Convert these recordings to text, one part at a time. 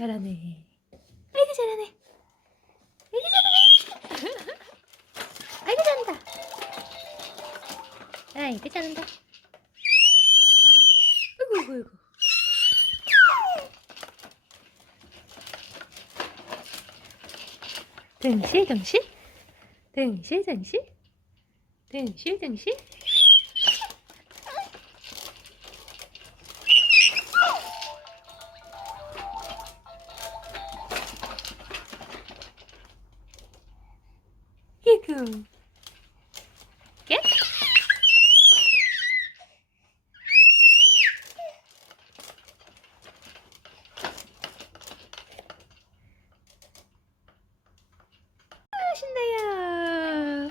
잘하네. 아이고 잘하네. 아이고 잘하네. 아이고 잘한다. 아이고 잘한다. 아이고 아이고 아이고. 등실등실 등실등실 등실등실. 히구 깨 신나요.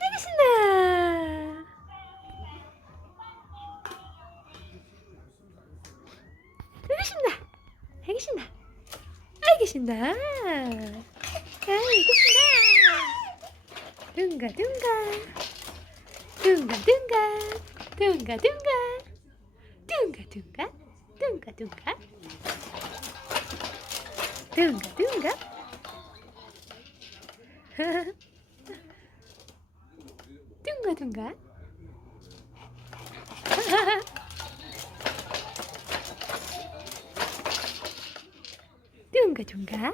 아이고 신나. 아이고 신나. 아이고 신나. 아이고 신나. 아이고 신나. 둥가둥가 둥가둥가 둥가둥가 둥가둥가 둥가둥가 둥가둥가 둥가둥가 둥가둥가